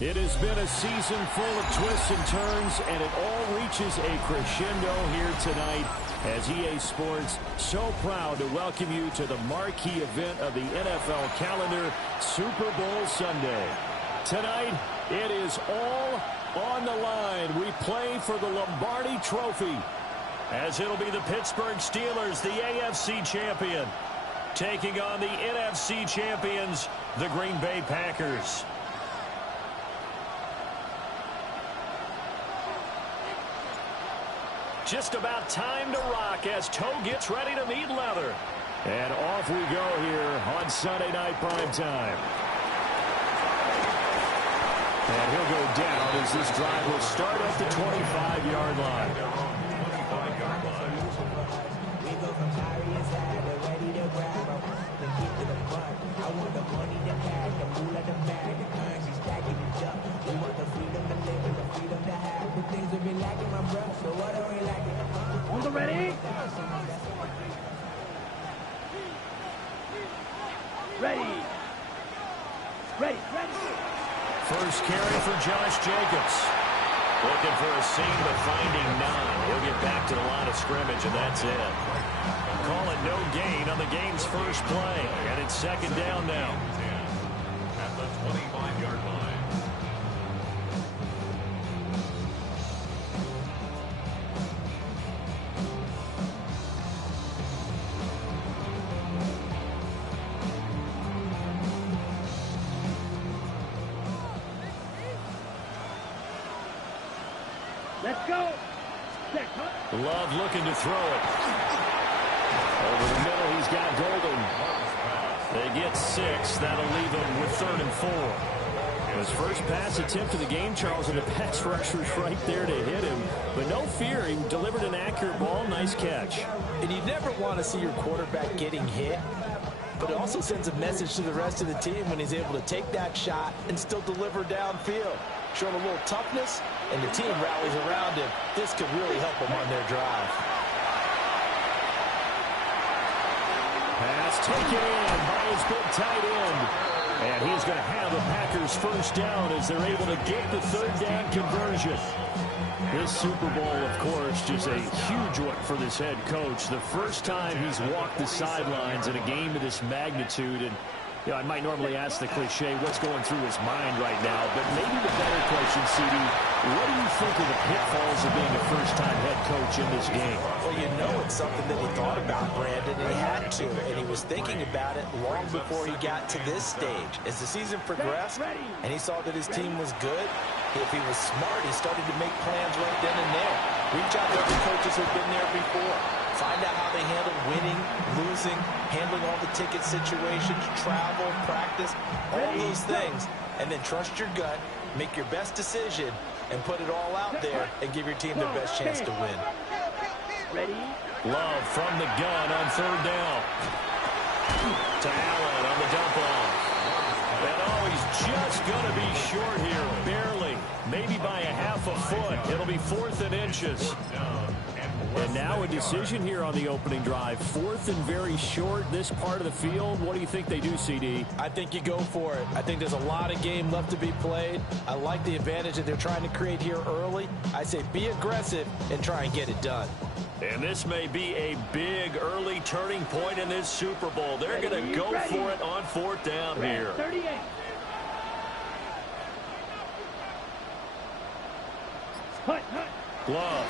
It has been a season full of twists and turns, and it all reaches a crescendo here tonight as EA Sports so proud to welcome you to the marquee event of the NFL calendar, Super Bowl Sunday. Tonight, it is all on the line. We play for the Lombardi Trophy, as it'll be the Pittsburgh Steelers, the AFC champion, taking on the NFC champions, the Green Bay Packers. Just about time to rock as toe gets ready to meet leather. And off we go here on Sunday Night Primetime. And he'll go down as this drive will start at the 25-yard line. Ready? Ready. Ready. First carry for Josh Jacobs. Looking for a seam, but finding none. He'll get back to the line of scrimmage, and that's it. Calling no gain on the game's first play, and it's second down now. At the 25-yard line. Let's go. Love looking to throw it. Over the middle, he's got Golden. They get 6. That'll leave him with 3rd and 4. His first pass attempt of the game, Charles, and the pass rusher's right there to hit him. But no fear, he delivered an accurate ball. Nice catch. And you never want to see your quarterback getting hit. But it also sends a message to the rest of the team when he's able to take that shot and still deliver downfield. Showing a little toughness, and the team rallies around him. This could really help them on their drive. Pass taken in by his big tight end. And he's going to have the Packers first down as they're able to get the 3rd down conversion. This Super Bowl, of course, just a huge one for this head coach. The first time he's walked the sidelines in a game of this magnitude. And you know, I might normally ask the cliche, what's going through his mind right now? But maybe the better question, CD, what do you think of the pitfalls of being a first-time head coach in this game? Well, you know it's something that he thought about, Brandon, and he had to. And he was thinking about it long before he got to this stage. As the season progressed, and he saw that his team was good, if he was smart, he started to make plans right then and there. Reach out to other coaches who've been there before. Find out how they handle winning, losing, handling all the ticket situations, travel, practice, all those things. And then trust your gut, make your best decision, and put it all out there and give your team their best chance to win. Ready? Love from the gun on 3rd down. To Allen on the dump off. And he's just going to be short here, barely. Maybe by a half a foot. It'll be 4th and inches. And now a decision here on the opening drive. 4th and very short, this part of the field. What do you think they do, CD? I think you go for it. I think there's a lot of game left to be played. I like the advantage that they're trying to create here early. I say be aggressive and try and get it done. And this may be a big early turning point in this Super Bowl. They're going to go for it on 4th down here. 38. Love.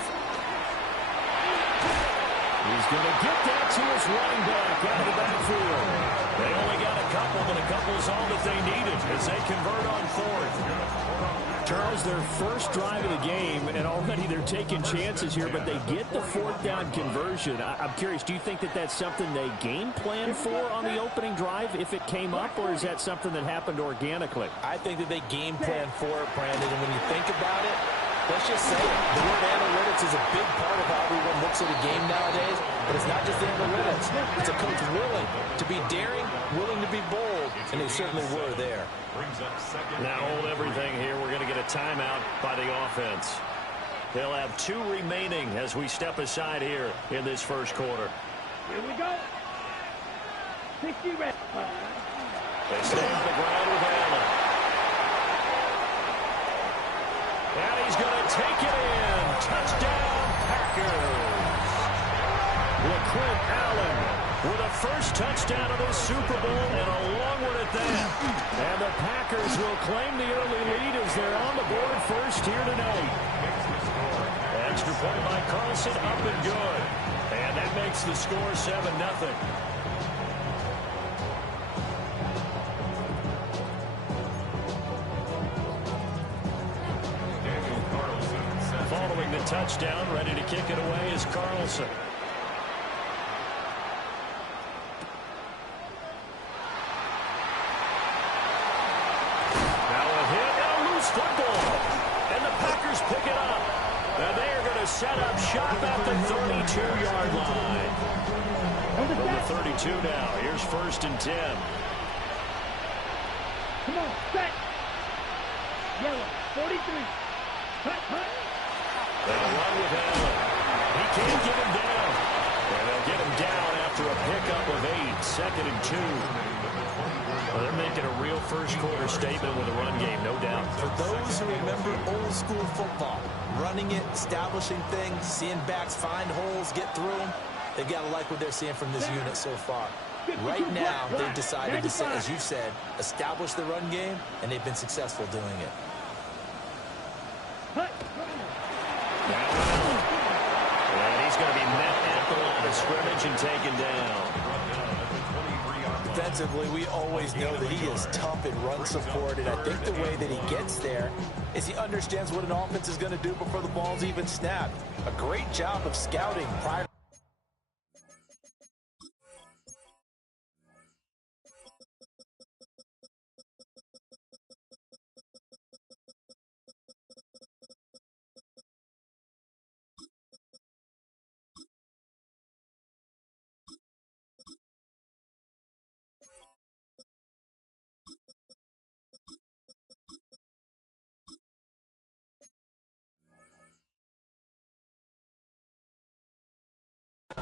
He's going to get that to his running back out of the backfield. They only got a couple, but a couple is all that they needed as they convert on 4th. Charles, their first drive of the game, and already they're taking chances here, but they get the 4th down conversion. I'm curious, do you think that that's something they game plan for on the opening drive if it came up, or is that something that happened organically? I think that they game plan for it, Brandon, and when you think about it, let's just say it. The word analytics is a big part of how everyone looks at a game nowadays, but it's not just the analytics. It's a coach willing to be daring, willing to be bold, and they certainly were there. Now hold everything here. We're going to get a timeout by the offense. They'll have 2 remaining as we step aside here in this first quarter. Here we go. 60 red. They stay on the ground with Allen. And he's going to take it in. Touchdown, Packers. LaQuint Allen with a first touchdown of the Super Bowl and a long one at that. And the Packers will claim the early lead as they're on the board first here tonight. Extra point by Carlson, up and good. And that makes the score 7-0. Following the touchdown, ready to kick it away is Carlson. Now a hit and a loose football. And the Packers pick it up. And they are going to set up shop at the 32-yard line. From the 32 now, here's 1st and 10. Come on, set. Yellow, 43. Cut, cut. They'll run with Allen. He can't get him down. And they'll get him down after a pickup of 8. 2nd and 2. Well, they're making a real first-quarter statement with a run game, no doubt. For those who remember old-school football, running it, establishing things, seeing backs find holes, get through them, they've got to like what they're seeing from this unit so far. Right now, they've decided to, as you've said, establish the run game, and they've been successful doing it. And he's going to be met at the line of scrimmage and taken down. Defensively, we always know that he is tough in run support, and I think the way that he gets there is he understands what an offense is going to do before the ball's even snapped. A great job of scouting prior.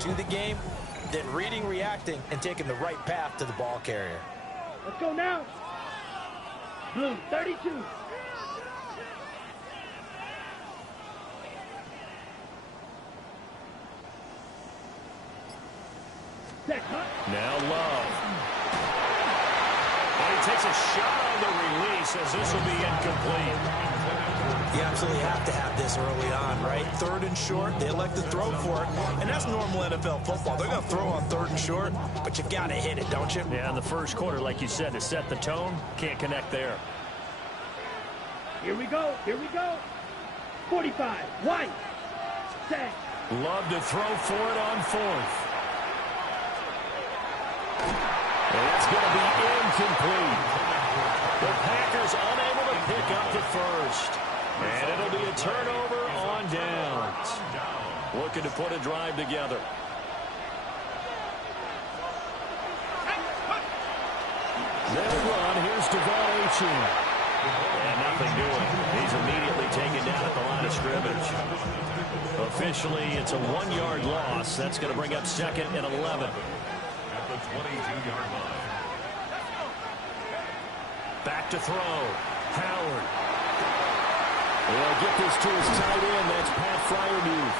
To the game, then reading, reacting, and taking the right path to the ball carrier. Let's go now. Blue, 32. Now Love. And he takes a shot on the release as this will be incomplete. You absolutely have to have this early on, right? 3rd and short, they elect to throw for it, and that's normal NFL football. They're going to throw on 3rd and short, but you got to hit it, don't you? Yeah, in the first quarter, like you said, to set the tone, can't connect there. Here we go. Here we go. 45. White. Set. Love to throw for it on 4th. And that's going to be incomplete. The Packers unable to pick up the first. And it'll be a turnover on downs. Looking to put a drive together. They'll run. Here's Devon Achane. And nothing doing. He's immediately taken down at the line of scrimmage. Officially, it's a 1-yard loss. That's going to bring up 2nd and 11. At the 22-yard line. Back to throw. Howard. They'll get this to his tight end. That's Pat Freiermuth.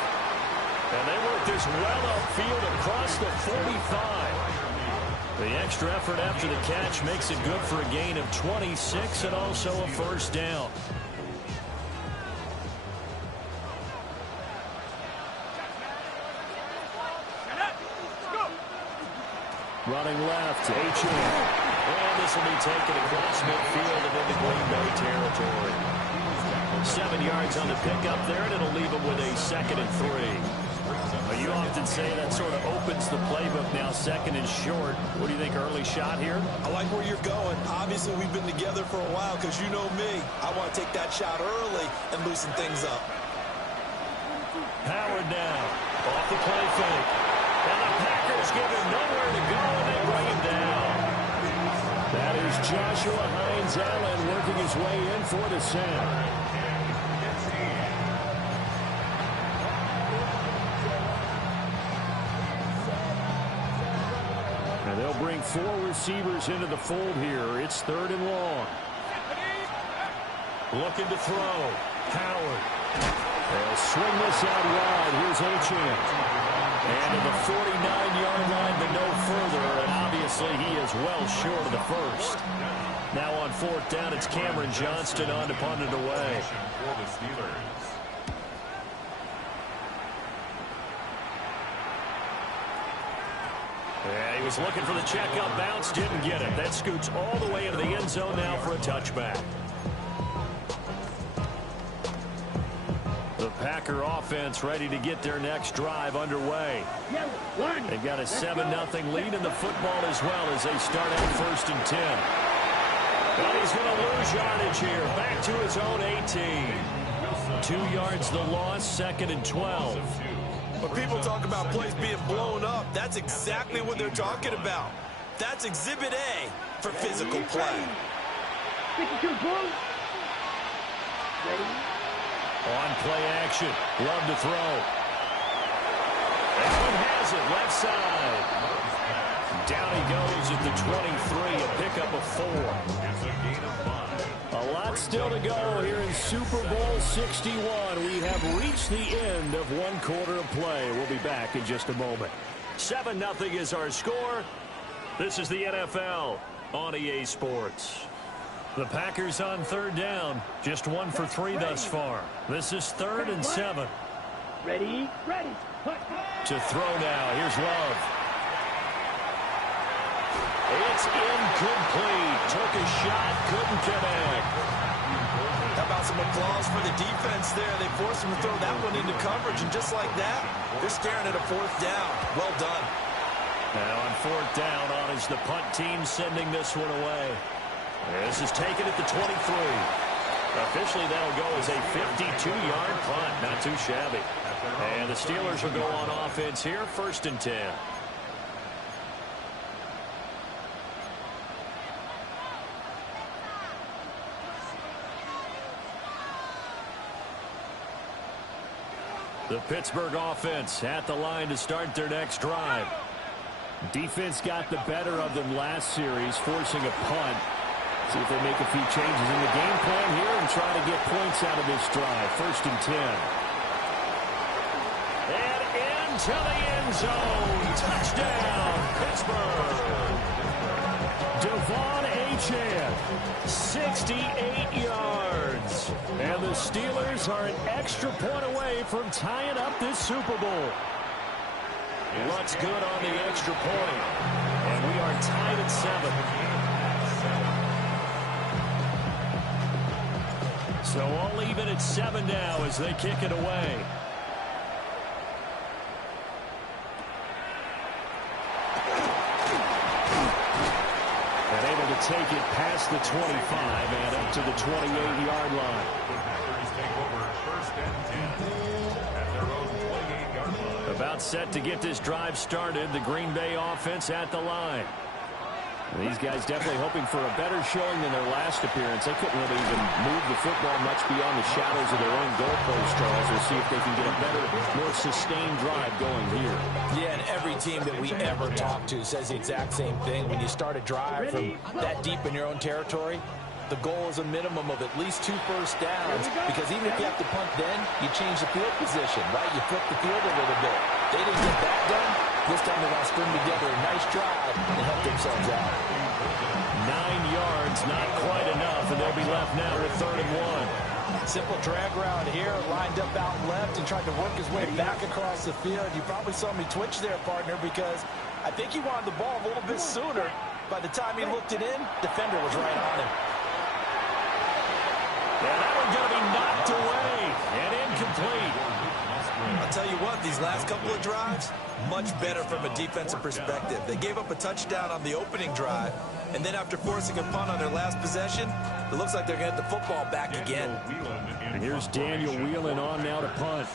And they work this well upfield across the 45. The extra effort after the catch makes it good for a gain of 26 and also a first down. Running left, Achane. And this will be taken across midfield and into Green Bay territory. 7 yards on the pickup there, and it'll leave him with a 2nd and 3. You often say that sort of opens the playbook now, 2nd and short. What do you think, early shot here? I like where you're going. Obviously, we've been together for a while because you know me. I want to take that shot early and loosen things up. Howard now, off the play fake. And the Packers give him nowhere to go, and they bring him down. That is Joshua Hines-Allen working his way in for the sack. And they'll bring 4 receivers into the fold here. It's 3rd and long. Looking to throw. Howard. They'll swing this out wide. Here's Achane. And to the 49-yard line, but no further. And obviously he is well short of the first. Now on fourth down, it's Cameron Johnston on to punt it away. Yeah, he was looking for the checkup bounce, didn't get it. That scoots all the way into the end zone now for a touchback. The Packer offense ready to get their next drive underway. They've got a 7-0 lead in the football as well as they start out 1st and 10. But he's going to lose yardage here. Back to his own 18. 2 yards the loss, 2nd and 12. When people talk about plays being blown up, that's exactly what they're talking about. That's Exhibit A for physical play. 52 Bulls. Ready? On play action. Love to throw. And one has it, left side. Down he goes at the 23, a pickup of 4. A lot still to go here in Super Bowl 61. We have reached the end of one quarter of play. We'll be back in just a moment. 7-0 is our score. This is the NFL on EA Sports. The Packers on 3rd down. Just 1 for 3 thus far. This is 3rd and 7. Ready? Ready. To throw now. Here's Love. It's incomplete. Took a shot, couldn't connect. How about some applause for the defense there? They forced him to throw that one into coverage, and just like that, they're staring at a 4th down. Well done. Now on 4th down, on is the punt team sending this one away. This is taken at the 23. Officially, that'll go as a 52-yard punt. Not too shabby. And the Steelers will go on offense here, 1st and 10. The Pittsburgh offense at the line to start their next drive. Defense got the better of them last series, forcing a punt. See if they make a few changes in the game plan here and try to get points out of this drive. 1st and 10. And into the end zone. Touchdown, Pittsburgh. Devon Achane, 68 yards. And the Steelers are an extra point away from tying up this Super Bowl. Looks good on the extra point. And we are tied at 7. So all even at 7 now as they kick it away. And able to take it past the 25 and up to the 28-yard line. About set to get this drive started. The Green Bay offense at the line. These guys definitely hoping for a better showing than their last appearance. They couldn't really even move the football much beyond the shadows of their own goalpost, Charles. We'll see if they can get a better, more sustained drive going here. Yeah, and every team that we ever talk to says the exact same thing. When you start a drive from that deep in your own territory, the goal is a minimum of at least 2 first downs, because even if you have to punt then, you change the field position, right? You flip the field a little bit. They didn't get that done. This time they're going to string together a nice drive and help themselves out. 9 yards, not quite enough, and they'll be left now with 3rd and 1. Simple drag route here, lined up out left and tried to work his way back across the field. You probably saw me twitch there, partner, because I think he wanted the ball a little bit sooner. By the time he looked it in, defender was right on him. And that one's going to be knocked away and incomplete. I'll tell you what, these last couple of drives, much better from a defensive perspective. They gave up a touchdown on the opening drive, and then after forcing a punt on their last possession, it looks like they're going to get the football back again. And here's Daniel Whelan on now to punt.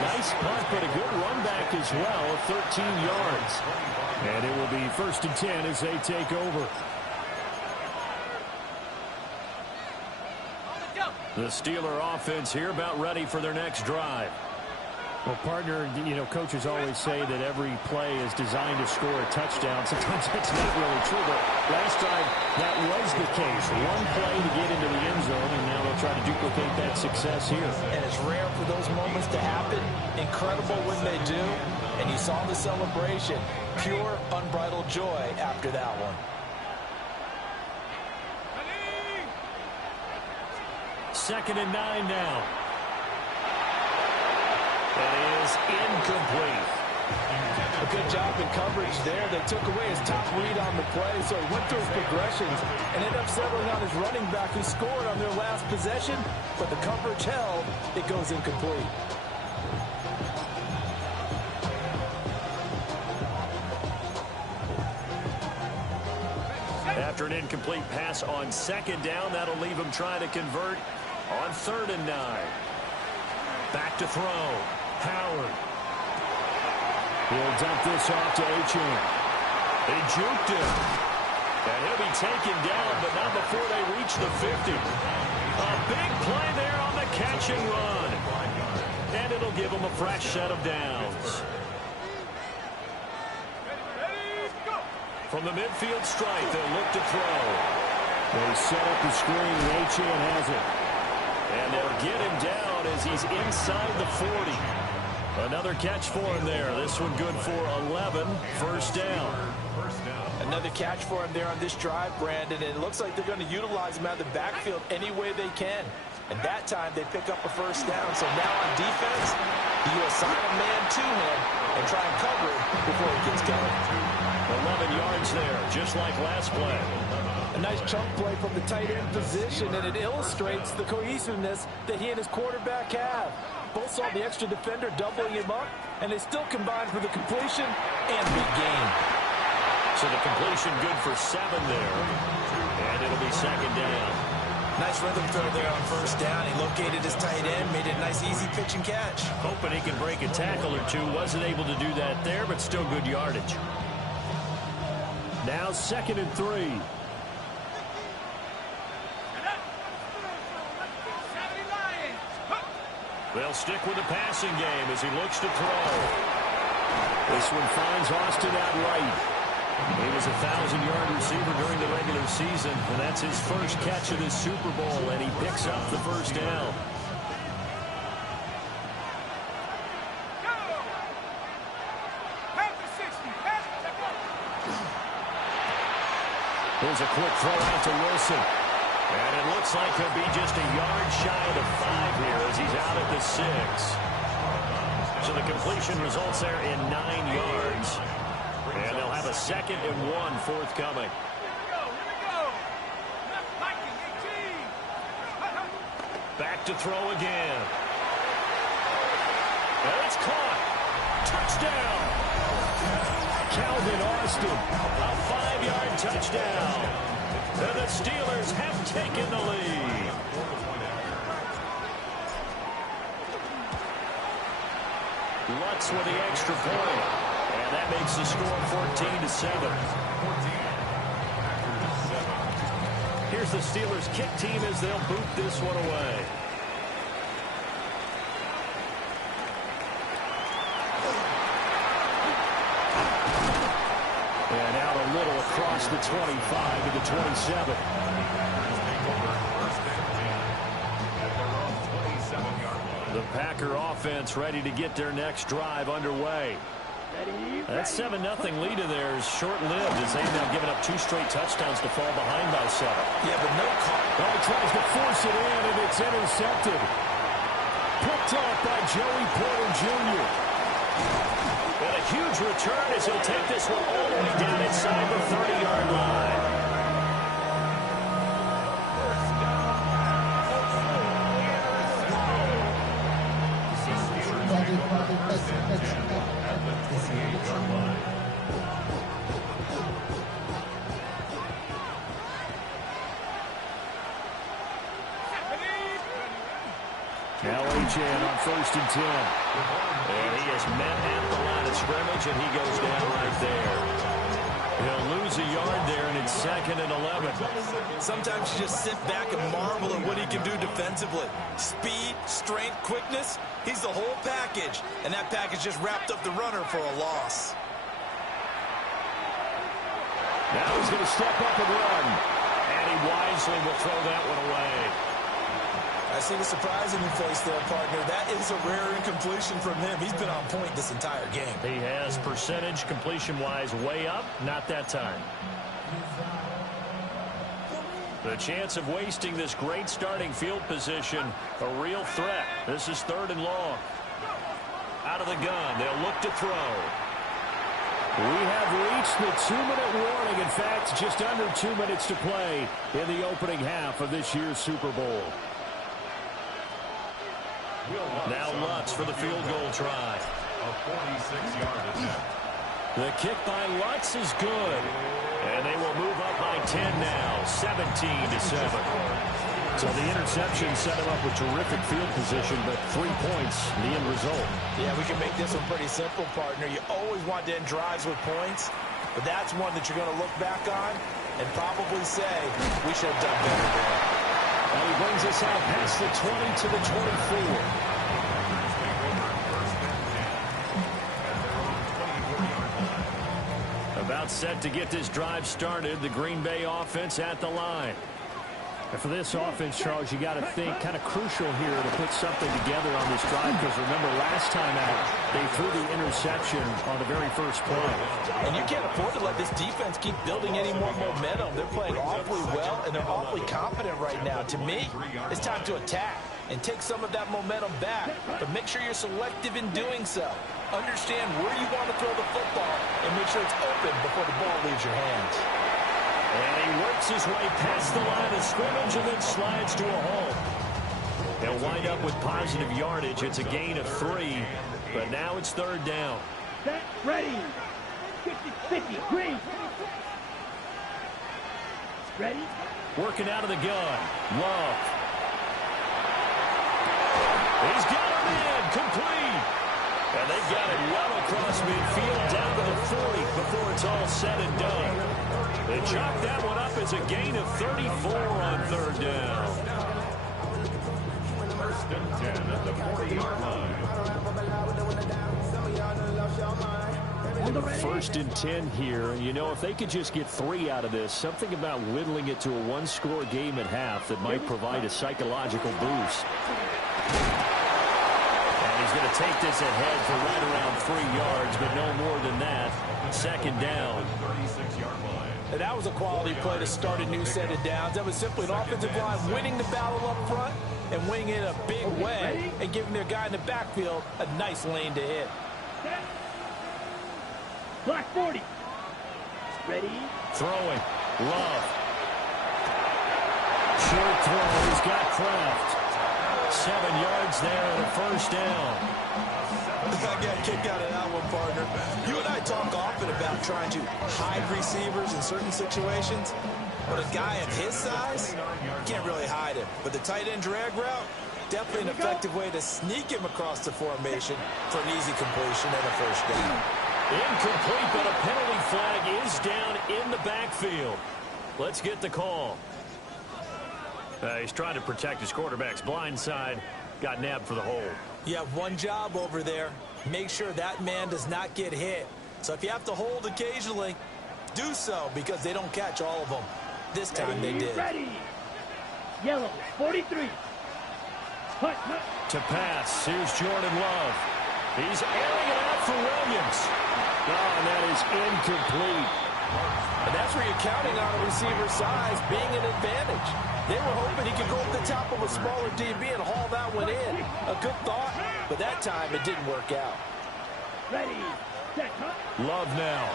Nice punt, but a good run back as well, 13 yards. And it will be 1st and 10 as they take over. The Steeler offense here about ready for their next drive. Well, partner, you know, coaches always say that every play is designed to score a touchdown. Sometimes that's not really true, but last time that was the case. One play to get into the end zone, and now they'll try to duplicate that success here. And it's rare for those moments to happen. Incredible when they do. And you saw the celebration. Pure, unbridled joy after that one. Second and 9 now. That is incomplete. A good job in coverage there. They took away his top read on the play, so he went through his progressions and ended up settling on his running back who scored on their last possession, but the coverage held. It goes incomplete. After an incomplete pass on second down, that'll leave him trying to convert on 3rd and 9. Back to throw. Howard. He'll dump this off to Achane. They juked him. And he'll be taken down, but not before they reach the 50. A big play there on the catch and run. And it'll give him a fresh set of downs. From the midfield stripe, they'll look to throw. They set up the screen. Achane has it. And they'll get him down as he's inside the 40. Another catch for him there. This one good for 11. First down. Another catch for him there on this drive, Brandon. And it looks like they're going to utilize him out of the backfield any way they can. And that time they pick up a first down. So now on defense, you assign a man to him and try and cover him before he gets going. 11 yards there, just like last play. A nice chunk play from the tight end position, and it illustrates the cohesiveness that he and his quarterback have. Both saw the extra defender doubling him up, and they still combined for the completion and big gain. So the completion good for 7 there, and it'll be second down. Nice rhythm throw there on first down. He located his tight end, made it a nice easy pitch and catch. Hoping he can break a tackle or two. Wasn't able to do that there, but still good yardage. Now 2nd and 3. They'll stick with the passing game as he looks to throw. This one finds Austin out right. He was a 1,000-yard receiver during the regular season, and that's his first catch of this Super Bowl, and he picks up the first down. Here's a quick throw out to Wilson. And it looks like he'll be just a yard shy of the 5 here as he's out at the 6. So the completion results there in 9 yards. And they'll have a 2nd and 1 forthcoming. Back to throw again. And it's caught. Touchdown. Calvin Austin, a 5-yard touchdown. And the Steelers have taken the lead. Lutz with the extra point. And that makes the score 14-7. Here's the Steelers kick team as they'll boot this one away. And out a little across the 25 to the 27. The Packer offense ready to get their next drive underway. That 7-0 lead of theirs short-lived as they've now given up 2 straight touchdowns to fall behind by 7. Yeah, but no call. He tries to force it in, and it's intercepted. Picked off by Joey Porter Jr. And a huge return as he'll take this one all the way down inside the 30-yard line. Now Achane on 1st and 10. And he is met at the line of scrimmage, and he goes down right there. He'll lose a yard there, and it's 2nd. 2nd and 11. Sometimes you just sit back and marvel at what he can do defensively. Speed, strength, quickness, he's the whole package. And that package just wrapped up the runner for a loss. Now he's going to step up and run. And he wisely will throw that one away. I see the surprise in your face there, partner. That is a rare incompletion from him. He's been on point this entire game. He has percentage completion-wise way up. Not that time. The chance of wasting this great starting field position, a real threat. This is 3rd and long. Out of the gun, they'll look to throw. We have reached the 2-minute warning. In fact, just under 2 minutes to play in the opening half of this year's Super Bowl. Now Lutz for the field goal try. A 46-yard attempt. The kick by Lutz is good. And they will move up by 10 now, 17-7. So the interception set him up with terrific field position, but 3 points, the end result. Yeah, we can make this one pretty simple, partner. You always want to end drives with points, but that's one that you're going to look back on and probably say, we should have done better there. And he brings us out past the 20 to the 24. About set to get this drive started. The Green Bay offense at the line. And for this offense, Charles, you got to think kind of crucial here to put something together on this drive, because remember last time out they threw the interception on the very first play. And you can't afford to let this defense keep building any more momentum. They're playing awfully well and they're awfully confident right now. To me, it's time to attack and take some of that momentum back, but make sure you're selective in doing so. Understand where you want to throw the football and make sure it's open before the ball leaves your hands. And he works his way past the line of scrimmage and then slides to a halt. They'll wind up with positive yardage. It's a gain of 3, but now it's 3rd down. Set, ready. 50, green. Ready. Working out of the gun. Love. He's got him in. Complete. And they've got it well across midfield down to the 40 before it's all said and done. They chalk that one up as a gain of 34 on 3rd down. 1st and 10 at the 40-yard line. 1st and 10 here. You know, if they could just get 3 out of this, something about whittling it to a 1-score game at half that might provide a psychological boost. And he's going to take this ahead for right around 3 yards, but no more than that. 2nd down. 36-yard line. And that was a quality play to start a new set of downs. That was simply an offensive line winning the battle up front and winning it in a big way and giving their guy in the backfield a nice lane to hit. Black 40. Ready. Throwing. Love. Short throw. He's got Kraft. 7 yards there and a 1st down. I got kicked out of that one, partner. You and I talk often about trying to hide receivers in certain situations. But a guy of his size, can't really hide him. But the tight end drag route, definitely an effective way to sneak him across the formation for an easy completion and a 1st down. Incomplete, but a penalty flag is down in the backfield. Let's get the call. He's trying to protect his quarterback's blind side. Got nabbed for the hold. You have one job over there. Make sure that man does not get hit. So if you have to hold occasionally, do so, because they don't catch all of them. This time they did. Ready. Yellow, 43. Hut. To pass, here's Jordan Love. He's airing it out for Williams. Oh, and that is incomplete. And that's where you're counting on a receiver's size being an advantage. They were hoping he could go up the top of a smaller DB and haul that one in. A good thought, but that time it didn't work out. Ready. Set. Love now.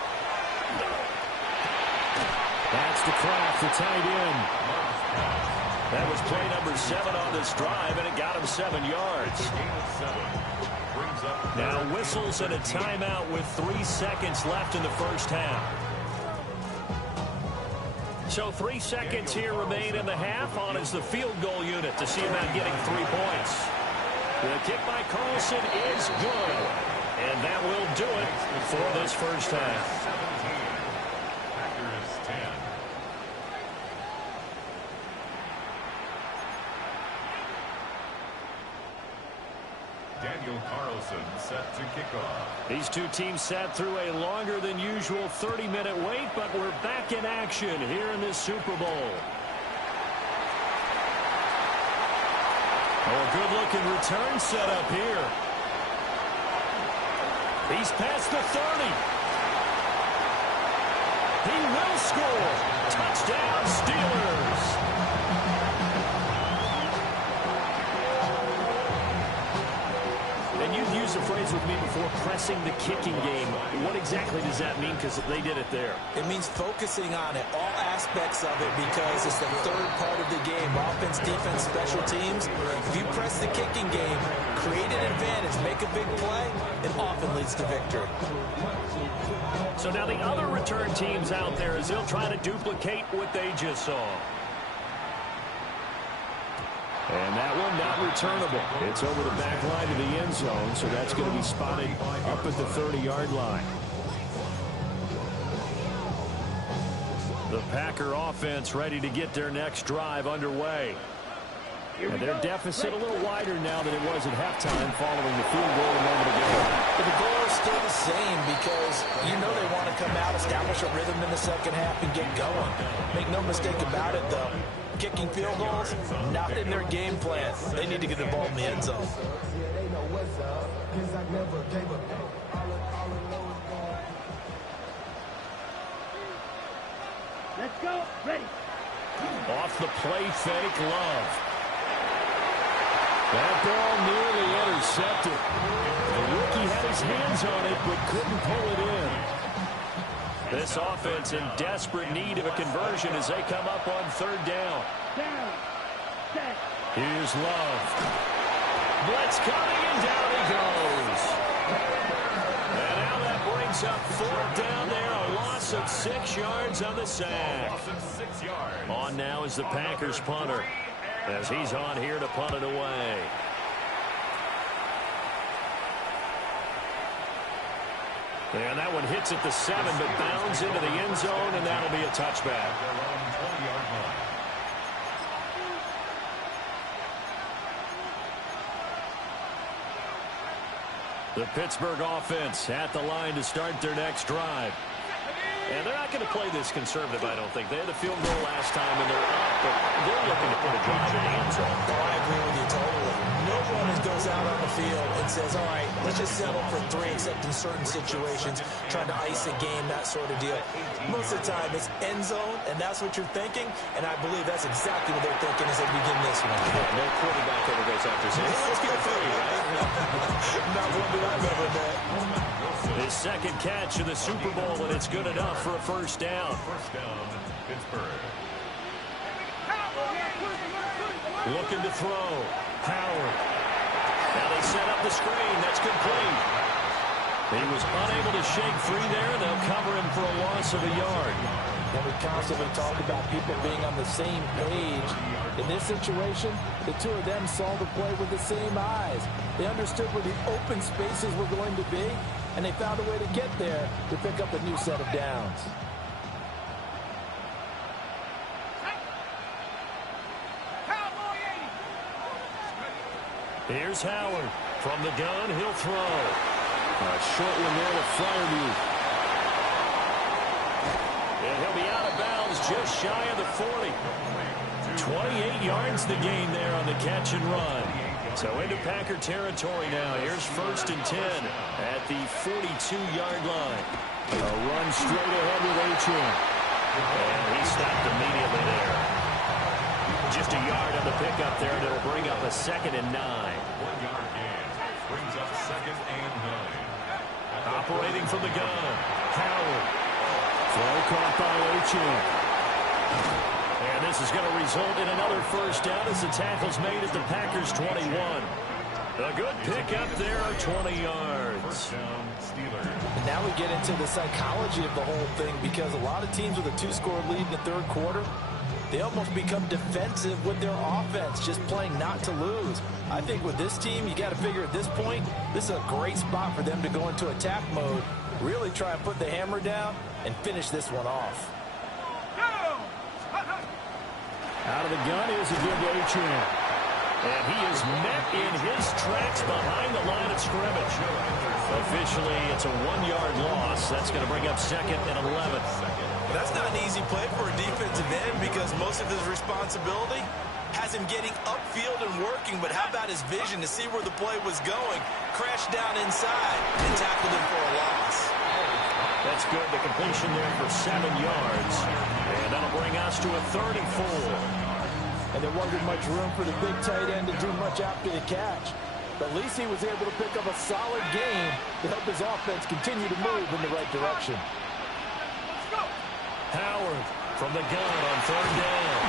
That's to Kraft, the tight end. That was play number 7 on this drive, and it got him 7 yards. Now whistles and a timeout with 3 seconds left in the 1st half. So 3 seconds here remain in the half. On is the field goal unit to see about getting 3 points. The kick by Carlson is good. And that will do it for this 1st half. Daniel Carlson set to kick off. These two teams sat through a longer than usual 30-minute wait, but we're back in action here in this Super Bowl. Oh, a good-looking return set up here. He's past the 30. He will score. Touchdown, Steelers. And you've used the phrase with me before, pressing the kicking game. What exactly does that mean? Because they did it there. It means focusing on it, all aspects of it, because it's the third part of the game. Offense, defense, special teams. If you press the kicking game, create an advantage, make a big play, it often leads to victory. So now the other return teams out there, as they'll try to duplicate what they just saw. And that one not returnable. It's over the back line to the end zone, so that's going to be spotted up at the 30-yard line. The Packer offense ready to get their next drive underway. And their deficit a little wider now than it was at halftime following the field goal a moment ago. But the goal is still the same because you know they want to come out, establish a rhythm in the second half, and get going. Make no mistake about it, though. Kicking field goals, not in their game plan. They need to get the ball in the end zone. Let's go. Ready. Off the play fake, Love. That ball nearly intercepted. The rookie had his hands on it, but couldn't pull it in. This offense in desperate need of a conversion as they come up on third down. Down. Set. Here's Love. Blitz coming, and down he goes. And now that brings up fourth down there. A loss of 6 yards on the sack. Loss of 6 yards. On now is the Packers punter, as he's on here to punt it away. And that one hits at the 7, but bounds into the end zone, and that'll be a touchback. The Pittsburgh offense at the line to start their next drive. And they're not going to play this conservative, I don't think. They had a field goal last time, and they're up, but they're looking to put a drive in the end zone. Oh, I agree with you totally. No one goes out on the field and says, all right, let's just settle for 3, except in certain situations, trying to ice a game, that sort of deal. Most of the time, it's end zone, and that's what you're thinking, and I believe that's exactly what they're thinking as they begin this one. No quarterback ever goes after saying, hey, let's get 3, right? Not one that I've ever met. His second catch in the Super Bowl, and it's good enough for a first down. First down, Pittsburgh. Looking to throw. Howard. Now they set up the screen. That's complete. He was unable to shake free there. They'll cover him for a loss of a yard. And we constantly talk about people being on the same page. In this situation, the two of them saw the play with the same eyes. They understood where the open spaces were going to be, and they found a way to get there to pick up a new set of downs. Here's Howard. From the gun, he'll throw. A short one there to Fryermuth. And he'll be out of bounds just shy of the 40. 28 yards the gain there on the catch and run. So into Packer territory now. Here's 1st and 10 at the 42-yard line. A run straight ahead with Achane. And he stopped immediately there. Just a yard on the pickup there, and it'll bring up a 2nd and 9. 1-yard gain. Brings up 2nd and 9. Operating from the gun. Howard. Throw caught by Achane. And this is going to result in another first down as the tackle's made at the Packers' 21. A good pickup there, 20 yards. First down, Steelers. And now we get into the psychology of the whole thing, because a lot of teams with a 2-score lead in the third quarter, they almost become defensive with their offense, just playing not to lose. I think with this team, you got to figure at this point, this is a great spot for them to go into attack mode, really try and put the hammer down and finish this one off. Out of the gun is a good Achane. And he is met in his tracks behind the line of scrimmage. Officially, it's a 1-yard loss. That's going to bring up 2nd and 11. That's not an easy play for a defensive end because most of his responsibility has him getting upfield and working. But how about his vision to see where the play was going? Crashed down inside and tackled him for a loss. That's good. The completion there for 7 yards. And that'll bring us to a 3rd and 4. And there wasn't much room for the big tight end to do much after the catch. But at least he was able to pick up a solid gain to help his offense continue to move in the right direction. Howard from the gun on 3rd down.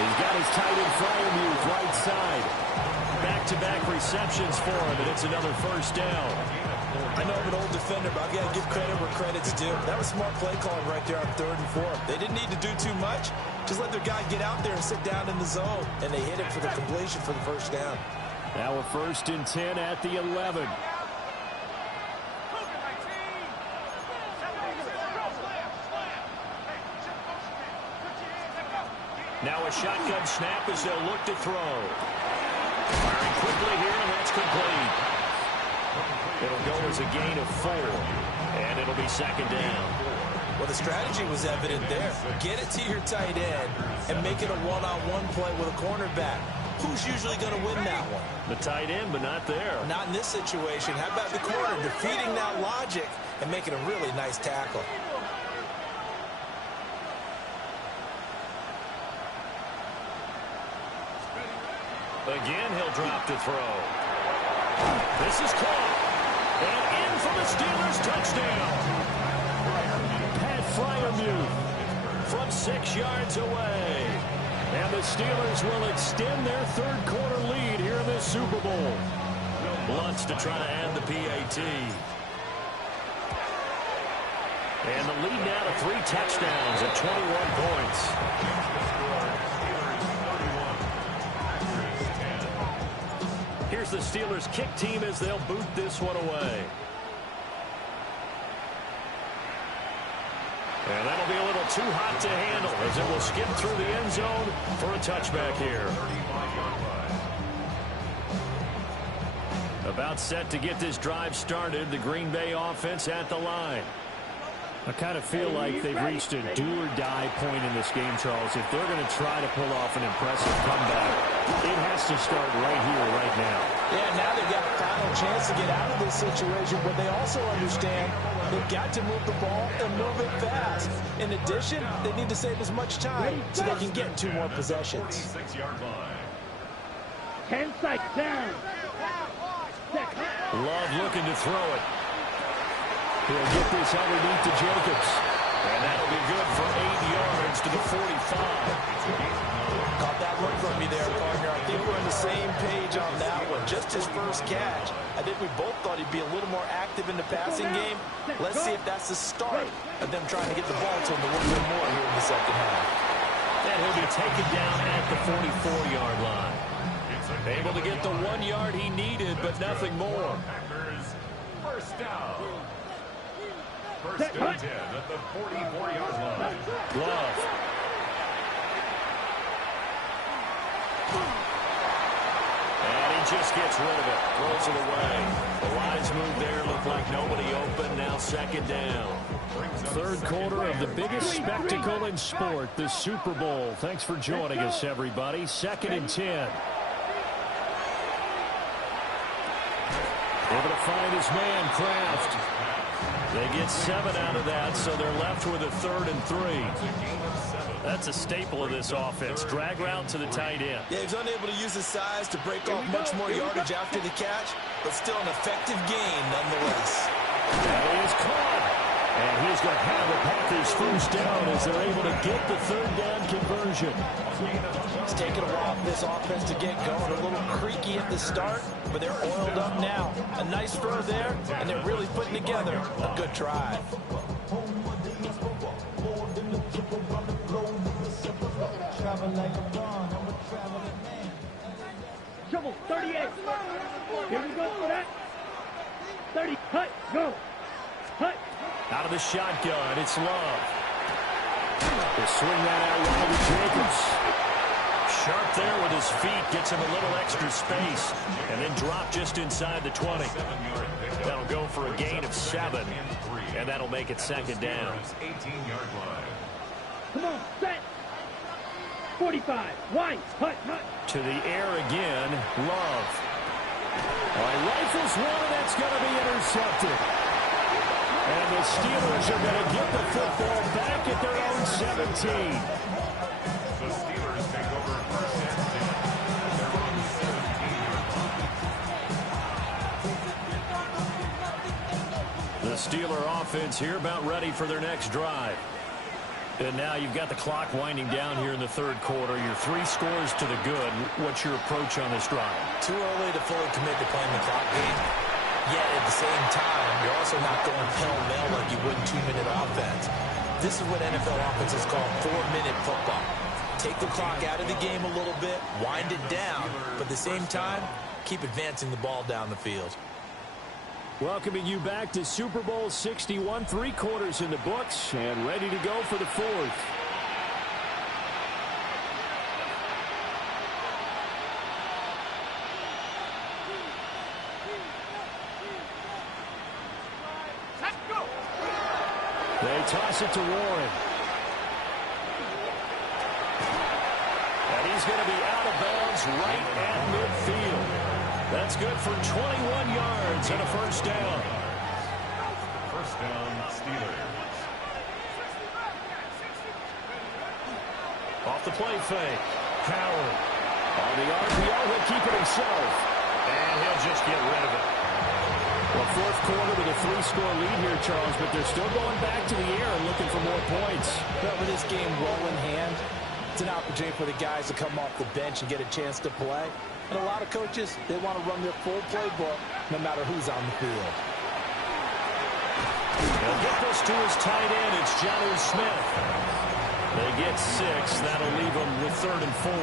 He's got his tight end Fryermuth right side. Back-to-back receptions for him, and it's another 1st down. I know I'm an old defender, but I've got to give credit where credit's due. That was smart play calling right there on 3rd and 4. They didn't need to do too much. Just let their guy get out there and sit down in the zone. And they hit it for the completion for the 1st down. Now a 1st and 10 at the 11. Now a shotgun snap as they'll look to throw. Firing quickly here, and that's complete. It'll go as a gain of 4, and it'll be 2nd down. Well, the strategy was evident there. Get it to your tight end and make it a one-on-one play with a cornerback. Who's usually going to win that one? The tight end, but not there. Not in this situation. How about the corner defeating that logic and making a really nice tackle? Again, he'll drop to throw. This is caught. And in for the Steelers touchdown. Pat Fryermuth from 6 yards away. And the Steelers will extend their 3rd quarter lead here in this Super Bowl. Blunt's to try to add the PAT. And the lead now to 3 touchdowns at 21 points. Here's the Steelers kick team as they'll boot this one away. And that'll be a little too hot to handle as it will skip through the end zone for a touchback here. About set to get this drive started. The Green Bay offense at the line. I kind of feel like they've reached a do-or-die point in this game, Charles. If they're going to try to pull off an impressive comeback, it has to start right here, right now. Yeah, now they've got a final chance to get out of this situation, but they also understand they've got to move the ball and move it fast. In addition, they need to save as much time so they can get 2 more possessions. 10 seconds down. Love looking to throw it. He'll get this underneath to Jacobs. And that'll be good for 8 yards to the 45. Caught that look from me there, partner. I think we're on the same page on that one. Just his first catch. I think we both thought he'd be a little more active in the passing game. Let's see if that's the start of them trying to get the ball to him a little bit more here in the 2nd half. And he'll be taken down at the 44-yard line. Able to get the 1 yard he needed, but nothing more. First down. 1st and 10 at the 44-yard line. Love. And he just gets rid of it. Throws it away. The lines move there. Looked like nobody open. Now 2nd down. 3rd quarter of the biggest spectacle in sport, the Super Bowl. Thanks for joining us, everybody. 2nd and 10. Able to find his man, Kraft. They get 7 out of that, so they're left with a 3rd and 3. That's a staple of this offense. Drag route to the tight end. Yeah, he's unable to use his size to break off much more yardage after the catch, but still an effective gain nonetheless. That is caught. And he's going to have the Packers 1st down as they're able to get the 3rd down conversion. It's taken a while for this offense to get going. A little creaky at the start, but they're oiled up now. A nice throw there, and they're really putting together a good drive. Trouble, 38. Here we go for that. 30, cut, go. Cut. Out of the shotgun, it's Love. They swing that out wide to Jacobs. Sharp there with his feet, gets him a little extra space, and then drop just inside the 20. That'll go for a gain of 7, and that'll make it second down. 18-yard line. Come on, set. 45, wide, hut. To the air again, Love. Rifles one, and that's going to be intercepted. And the Steelers are going to get the football back at their own 17. The Steelers take over first and 10 at their own 17-yard line. The Steeler offense here about ready for their next drive. And now you've got the clock winding down here in the third quarter. Your 3 scores to the good. What's your approach on this drive? Too early to fully commit to playing the clock game. Yet at the same time, you're also not going pell-mell like you would in 2-minute offense. This is what NFL offenses call 4-minute football. Take the clock out of the game a little bit, wind it down, but at the same time, keep advancing the ball down the field. Welcoming you back to Super Bowl 61, 3 quarters in the books, and ready to go for the 4th. They toss it to Warren. And he's going to be out of bounds right at midfield. That's good for 21 yards and a first down. First down, Steelers. Off the play fake. Howard. On the RPO, he'll keep it himself. And he'll just get rid of it. Well, fourth quarter with a 3-score lead here, Charles, but they're still going back to the air and looking for more points. But with this game well in hand, it's an opportunity for the guys to come off the bench and get a chance to play. And a lot of coaches, they want to run their full playbook no matter who's on the field. He'll get this to his tight end. It's Jonnu Smith. They get 6. That'll leave them with 3rd and 4.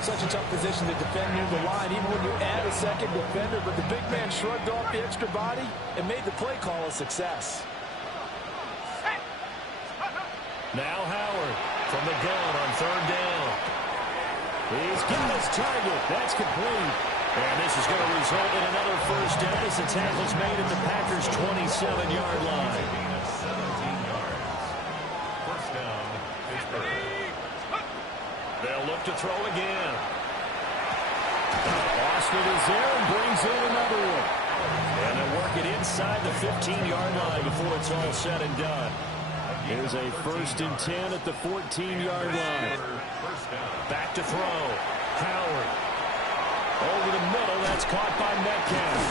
Such a tough position to defend near the line, even when you add a second defender. But the big man shrugged off the extra body and made the play call a success. Now Howard from the gun on 3rd down. He's got his target. That's complete. And this is going to result in another first down as the tackle's made at the Packers' 27-yard line. 17 yards. First down, Pittsburgh. They'll look to throw again. Austin is there and brings in another one. And they'll work it inside the 15-yard line before it's all said and done. Here's a 1st and 10 at the 14-yard line. Back to throw. Howard. Over the middle. That's caught by Metcalf.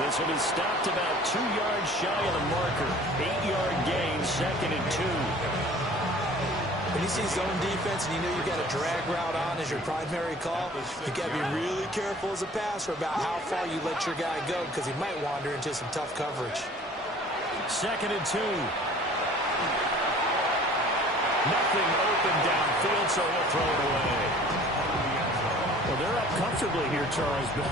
This will be stopped about 2 yards shy of the marker. 8-yard gain, 2nd and 2. When you see zone defense and you know you've got a drag route on as your primary call, you've got to be really careful as a passer about how far you let your guy go because he might wander into some tough coverage. 2nd and 2. Nothing open downfield, so he'll throw it away. Well, they're up comfortably here, Charles, but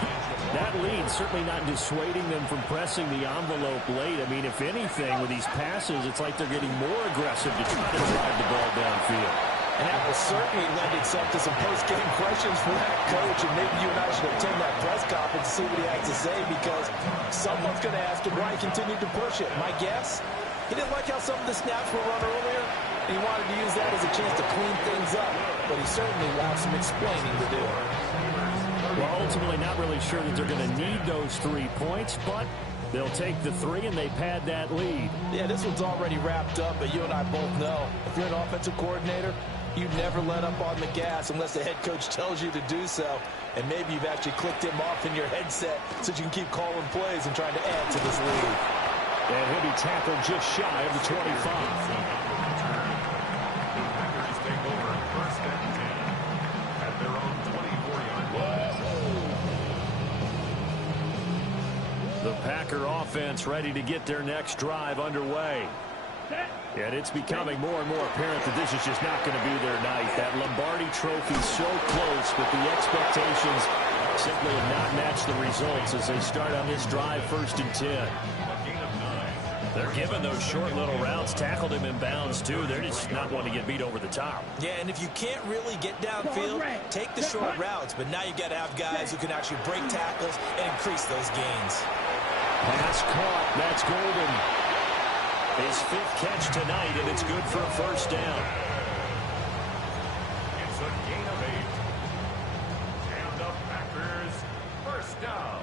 that lead certainly not dissuading them from pressing the envelope late. I mean, if anything, with these passes, it's like they're getting more aggressive to try to drive the ball downfield. And that will certainly lend itself to some post-game questions for that coach, and maybe you and I should attend that press conference to see what he has to say, because someone's going to ask him why he continued to push it. My guess, he didn't like how some of the snaps were run earlier. He wanted to use that as a chance to clean things up, but he certainly will have some explaining to do. Well, ultimately not really sure that they're going to need those 3 points, but they'll take the 3 and they pad that lead. Yeah, this one's already wrapped up, but you and I both know if you're an offensive coordinator, you never let up on the gas unless the head coach tells you to do so. And maybe you've actually clicked him off in your headset so you can keep calling plays and trying to add to this lead. And he'll be tackled just shy of the 25. The Packer offense ready to get their next drive underway. And it's becoming more and more apparent that this is just not going to be their night. That Lombardi Trophy so close, but the expectations simply have not matched the results as they start on this drive 1st and 10. They're giving those short little routes. Tackled him in bounds, too. They're just not wanting to get beat over the top. Yeah, and if you can't really get downfield, take the short routes. But now you got to have guys who can actually break tackles and increase those gains. Pass caught. That's Golden. His 5th catch tonight, and it's good for a first down. It's a gain of 8. And the Packers first down.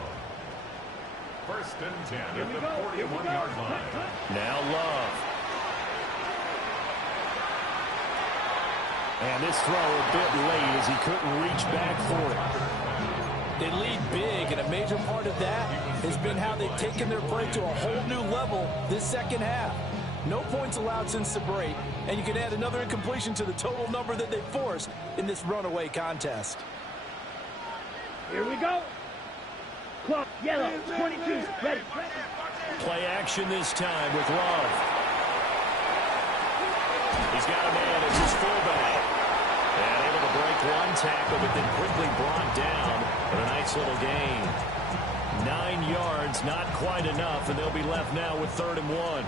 First and 10 at the 41-yard line. Now Love. And this throw a bit late as he couldn't reach back for it. They lead big, and a major part of that has been how they've taken their play to a whole new level this second half. No points allowed since the break, and you can add another incompletion to the total number that they forced in this runaway contest. Here we go. Clock, yellow, 22, ready. Play action this time with Love. He's got a man as his fullback. And able to break one tackle, but then quickly brought down. But a nice little gain. 9 yards, not quite enough, and they'll be left now with 3rd and 1.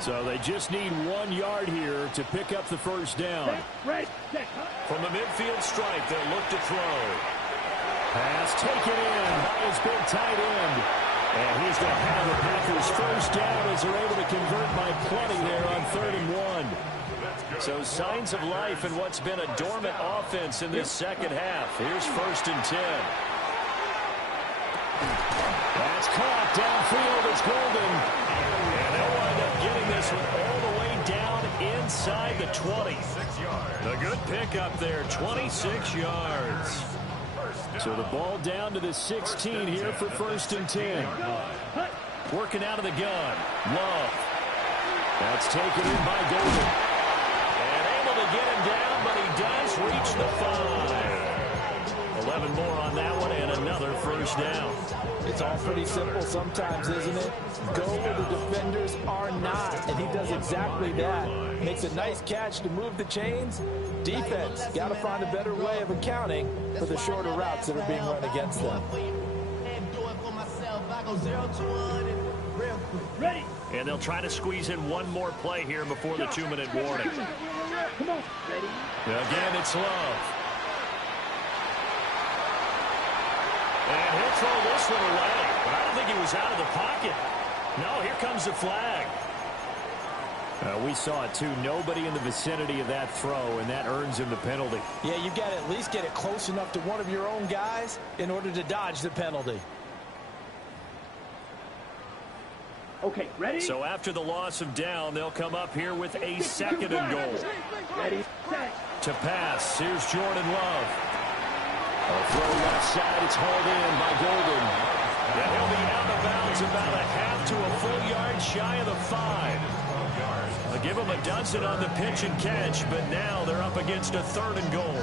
So they just need 1 yard here to pick up the first down. From the midfield stripe, they'll look to throw. Pass taken in by his big tight end. And he's going to have the Packers first down as they're able to convert by plenty there on 3rd and 1. So signs of life in what's been a dormant offense in this second half. Here's 1st and 10. That's caught downfield. It's Golden. And they'll wind up getting this one all the way down inside the 20. The good pickup there, 26 yards. So the ball down to the 16 here for 1st and 10. Working out of the gun. Love. That's taken in by Golden. And able to get him down, but he does reach the 5. 11 more on that one and another first down. It's all pretty simple sometimes, isn't it? Go where the defenders are not, and he does exactly that. Makes a nice catch to move the chains. Defense got to find a better way of accounting for the shorter routes that are being run against them. Ready. And they'll try to squeeze in one more play here before the 2-minute warning. Come on. Ready. Again, it's Love. And he'll throw this one away. But I don't think he was out of the pocket. No, here comes the flag. We saw it, too. Nobody in the vicinity of that throw, and that earns him the penalty. Yeah, you've got to at least get it close enough to one of your own guys in order to dodge the penalty. Okay, ready? So after the loss of down, they'll come up here with a 2nd and goal. Ready, set. To pass, here's Jordan Love. A throw left side, it's hauled in by Golden. And he'll be out of bounds about a half to a full yard shy of the 5. They'll give him a dozen on the pitch and catch, but now they're up against a 3rd and goal.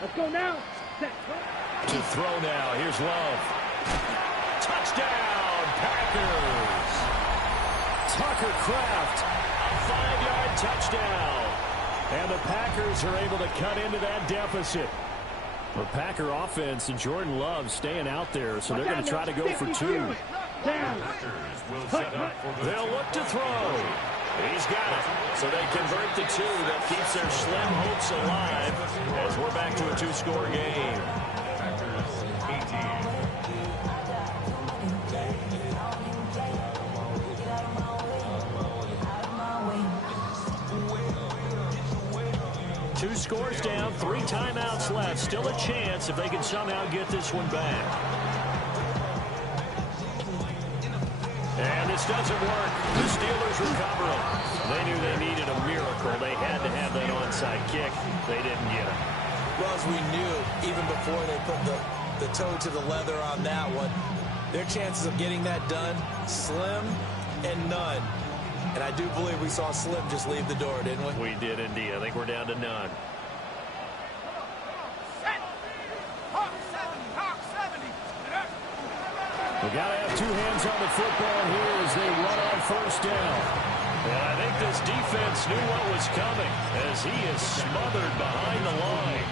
Let's go now. Set. To throw now, here's Love. Touchdown, Packers! Tucker Kraft, a 5-yard touchdown. And the Packers are able to cut into that deficit. The Packer offense and Jordan Love staying out there, so they're going to try to go for 2. They'll look to throw. He's got it. So they convert the 2. That keeps their slim hopes alive as we're back to a 2-score game. Packers 18. Two scores down, 3 timeouts left. Still a chance if they can somehow get this one back. And this doesn't work. The Steelers recover it. They knew they needed a miracle. They had to have that onside kick. They didn't get it. Well, as we knew, even before they put the toe to the leather on that one, their chances of getting that done, slim and none. And I do believe we saw Slim just leave the door, didn't we? We did indeed. I think we're down to none. We got to have 2 hands on the football here as they run on first down. And I think this defense knew what was coming as he is smothered behind the line.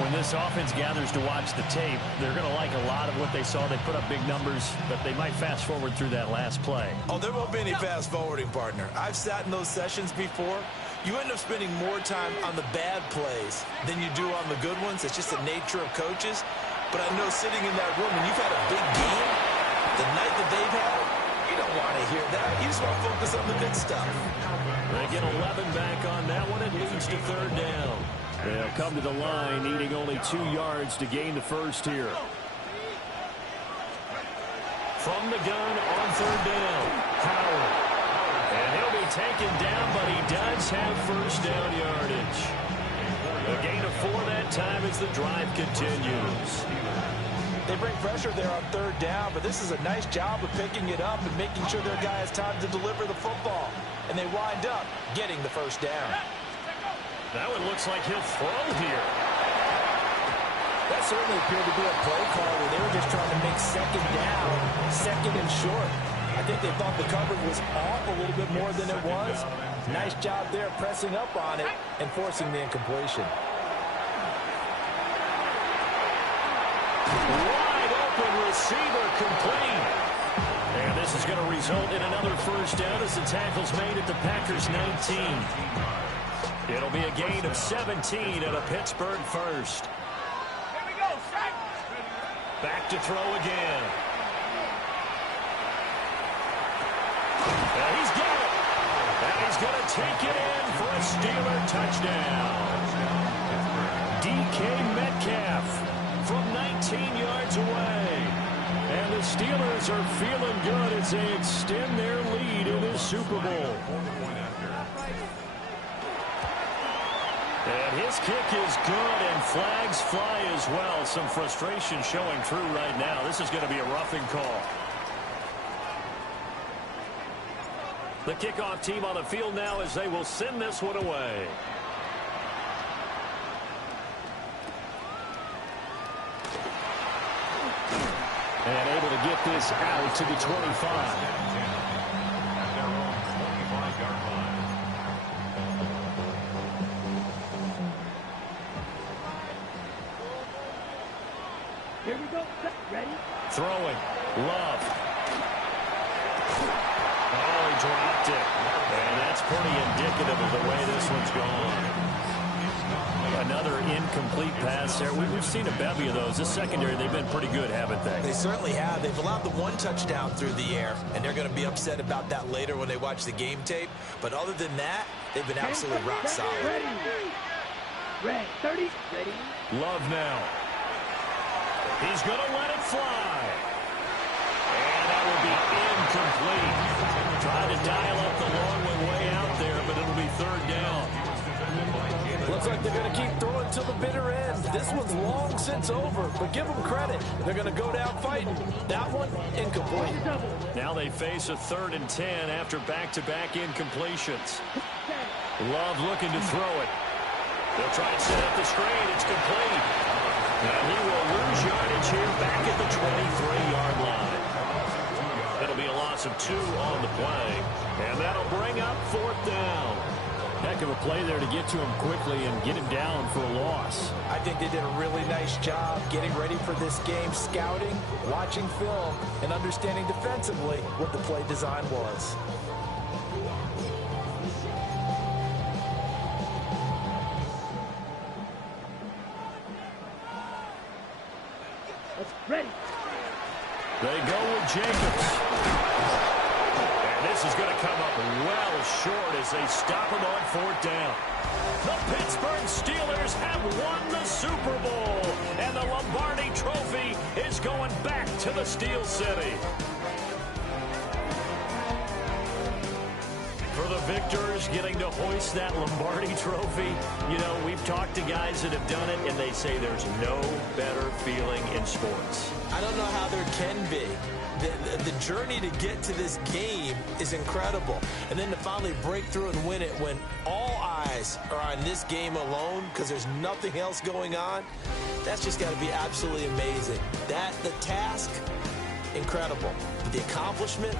When this offense gathers to watch the tape, they're going to like a lot of what they saw. They put up big numbers, but they might fast forward through that last play. Oh, there won't be any fast forwarding, partner. I've sat in those sessions before. You end up spending more time on the bad plays than you do on the good ones. It's just the nature of coaches. But I know sitting in that room, and you've had a big game, the night that they've had, you don't want to hear that. You just want to focus on the good stuff. They get 11 back on that one. It leads to third down. They'll come to the line, needing only 2 yards to gain the first here. From the gun on third down, Howard. And he'll be taken down, but he does have first down yardage. A gain of 4 that time as the drive continues. They bring pressure there on third down, but this is a nice job of picking it up and making sure their guy has time to deliver the football. And they wind up getting the first down. That one looks like he'll throw here. That certainly appeared to be a play call where they were just trying to make second down, second and short. I think they thought the coverage was off a little bit more than it was. Nice job there pressing up on it and forcing the incompletion. Wide open receiver complete. And this is going to result in another first down as the tackle's made at the Packers' 19. It'll be a gain of 17 at a Pittsburgh first. Here we go, strike. Back to throw again. And he's got it. And he's going to take it in for a Steeler touchdown. DK Metcalf from 19 yards away. And the Steelers are feeling good as they extend their lead in this Super Bowl. And his kick is good, and flags fly as well. Some frustration showing through right now. This is going to be a roughing call. The kickoff team on the field now as they will send this one away. And able to get this out to the 25. Here we go. Ready? Throwing. Love. Oh, he dropped it. And that's pretty indicative of the way this one's gone. Another incomplete pass there. We've seen a bevy of those. This secondary, they've been pretty good, haven't they? They certainly have. They've allowed the 1 touchdown through the air, and they're going to be upset about that later when they watch the game tape. But other than that, they've been absolutely rock solid. Ready. Red. 30. Ready. Love now. He's going to let it fly. And that will be incomplete. Trying to dial up the long one way out there, but it'll be third down. Looks like they're going to keep throwing till the bitter end. This one's long since over, but give them credit. They're going to go down fighting. That one, incomplete. Now they face a 3rd and 10 after back-to-back incompletions. Love looking to throw it. They'll try and set up the screen. It's complete. And he will lose yardage here back at the 23-yard line. It'll be a loss of 2 on the play. And that'll bring up 4th down. Heck of a play there to get to him quickly and get him down for a loss. I think they did a really nice job getting ready for this game, scouting, watching film, and understanding defensively what the play design was. Ready. They go with Jacobs. And this is going to come up well short as they stop him on 4th down. The Pittsburgh Steelers have won the Super Bowl. And the Lombardi Trophy is going back to the Steel City. For the victors getting to hoist that Lombardi Trophy, you know, we've talked to guys that have done it, and they say there's no better feeling in sports. I don't know how there can be. The journey to get to this game is incredible. And then to finally break through and win it when all eyes are on this game alone because there's nothing else going on, that's just got to be absolutely amazing. The task, incredible. But the accomplishment,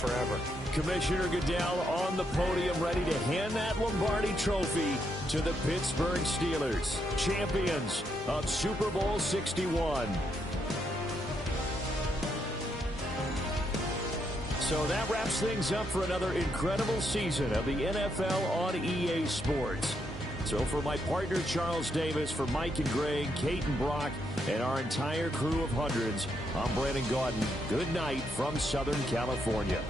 forever. Commissioner Goodell on the podium, ready to hand that Lombardi trophy to the Pittsburgh Steelers, champions of Super Bowl 61. So that wraps things up for another incredible season of the NFL on EA Sports. So for my partner Charles Davis, for Mike and Greg, Kate and Brock, and our entire crew of hundreds, I'm Brandon Gaudin. Good night from Southern California.